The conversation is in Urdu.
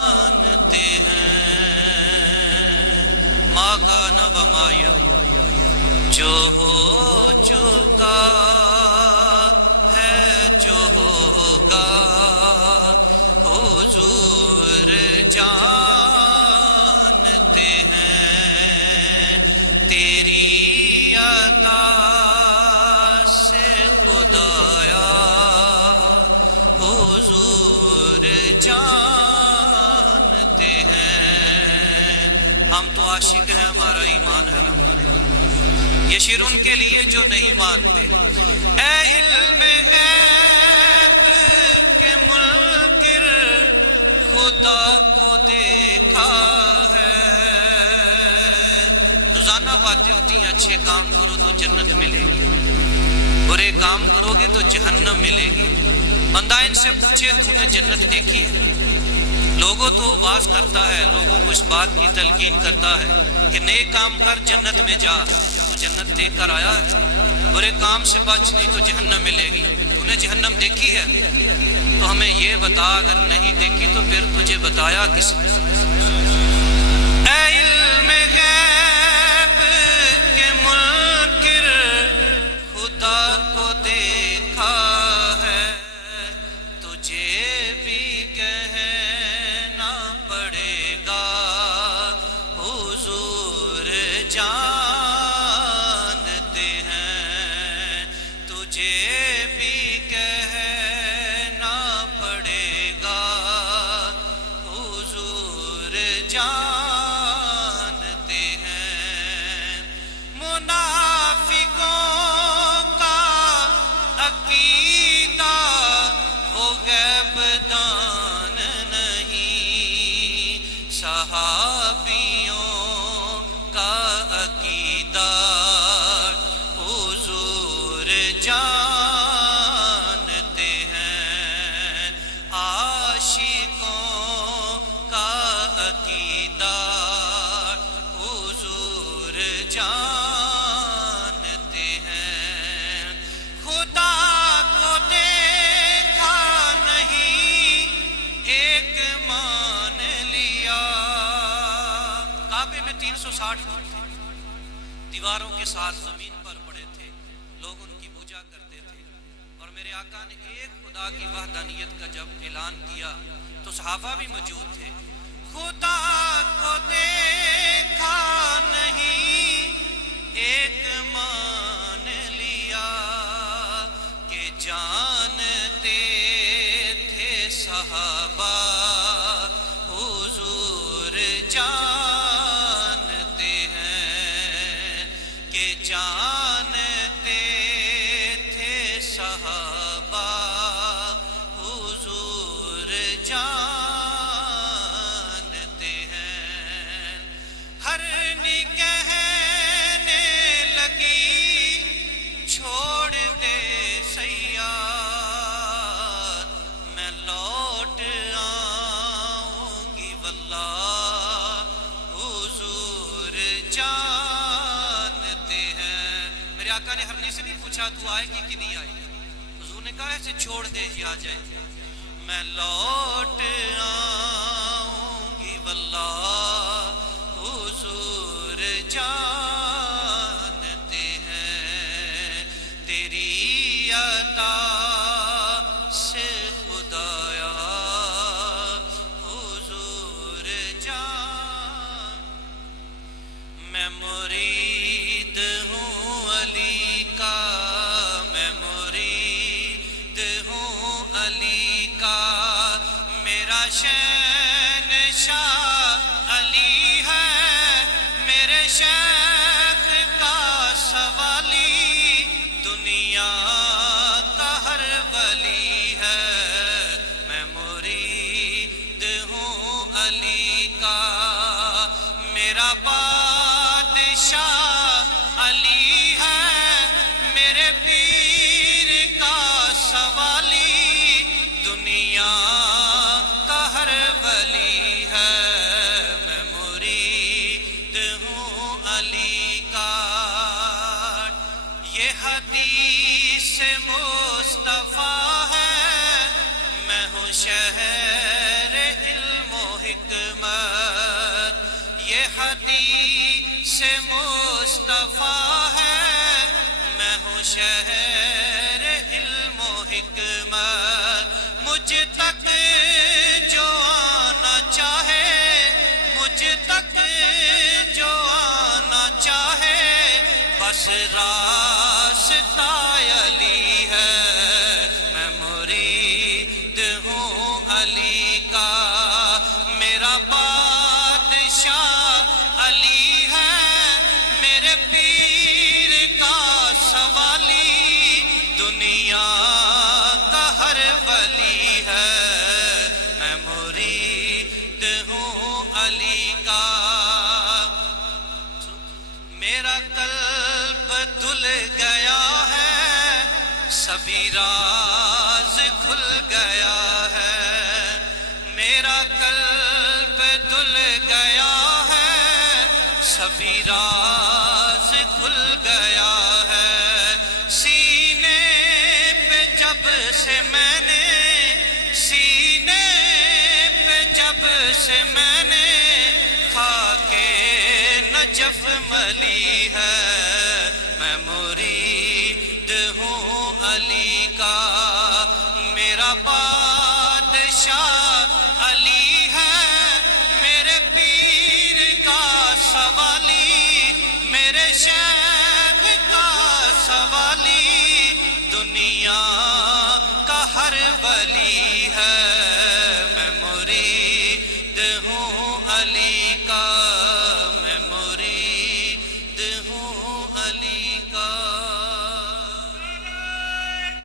جانتے ہیں ماں کا نومایا جو ہو چکا ہے جو ہوگا حضور جانتے ہیں تیری عطا سے خدایا حضور جانتے ہیں ہم تو عاشق ہیں ہمارا ایمان ہے الحمدللہ یہ شعر ان کے لیے جو نہیں مانتے اے علم غیب کے منکر خدا کو دیکھا ہے روزانہ باتیں ہوتی ہیں اچھے کام کرو تو جنت ملے گی برے کام کرو گے تو جہنم ملے گی بندہ ان سے پوچھے تو نے جنت دیکھی ہے لوگوں تو واز کرتا ہے لوگوں کو اس بات کی تلقین کرتا ہے کہ نیک کام کر جنت میں جا تو جنت دیکھ کر آیا ہے برے کام سے بچ نہیں تو جہنم ملے گی تو نے جہنم دیکھی ہے تو ہمیں یہ بتا اگر نہیں دیکھی تو پھر تجھے بتایا کس نے اے علم غیب کے منکر خدا کو دیکھا ہے تجھے بھی کہنا پڑے گا حضور جانتے ہیں تجھے بھی کہنا پڑے گا حضور جانتے ہیں منافقوں کا عقیدہ وہ غیب دان نہیں صحابیوں کا عقیدہ حضور جانتے ہیں عاشقوں کا عقیدہ حضور جانتے ہیں خدا کو دیکھا نہیں ایک مان لیا کعبے میں 360 لوگ تھے دیواروں کے ساتھ زمین پر پڑے تھے لوگ ان کی پوجا کرتے تھے اور میرے آقا نے ایک خدا کی وحدانیت کا جب اعلان کیا تو صحابہ بھی موجود تھے خدا کو دیکھا نہیں ایک مان لیا کہ جانتے تھے صحابہ حضور جانتے ہیں کہ جانتے تھے صحابہ حضور جانتے ہیں ہر کہنے لگی چھوڑ دے سیاد میں لوٹ آؤں گی واللہ حضور جانتے ہیں میرے آقا نے ہرنی سے نہیں پوچھا تو آئے گی کہ نہیں آئے گی حضور نے کہا ایسے چھوڑ دے جی آ جائے میں لوٹ آؤں گی واللہ حضور جانتے ہیں تیری عطا سے خدایا حضور جان میں مرید ہوں علی کا میں مرید ہوں علی کا میرا شہنشاہ علی ہے میرے شیخ کا سوالی دنیا کا ہر ولی ہے میں مرید ہوں علی کا میرا بادشاہ علی ہے میرے پیر کا سوالی دنیا کا ہر ولی ہے میں مرید ہوں علی سے مصطفیٰ ہے، میں ہوں شہر علم و حکمت، مجھ تک جو آنا چاہے، مجھ تک جو آنا چاہے، بس راستہ علی ہے، میں مرید ہوں علی کا، میرا بادشاہ علی ہے، میرے پیر کا سوالی، دنیا کا ہر ولی ہے، میں مرید ہوں علی کا۔ میرا قلب دھل گیا ہے، سبھی راز کھل گیا ہے، میرا قلب دھل گیا ہے، سبھی راز کھل گیا ہے، سینے پہ جب سے میں نے، سینے پہ جب سے میں نے خاک نجف ملی ہے، میں مرید ہوں علی کا، میرا بادشاہ علی ہے،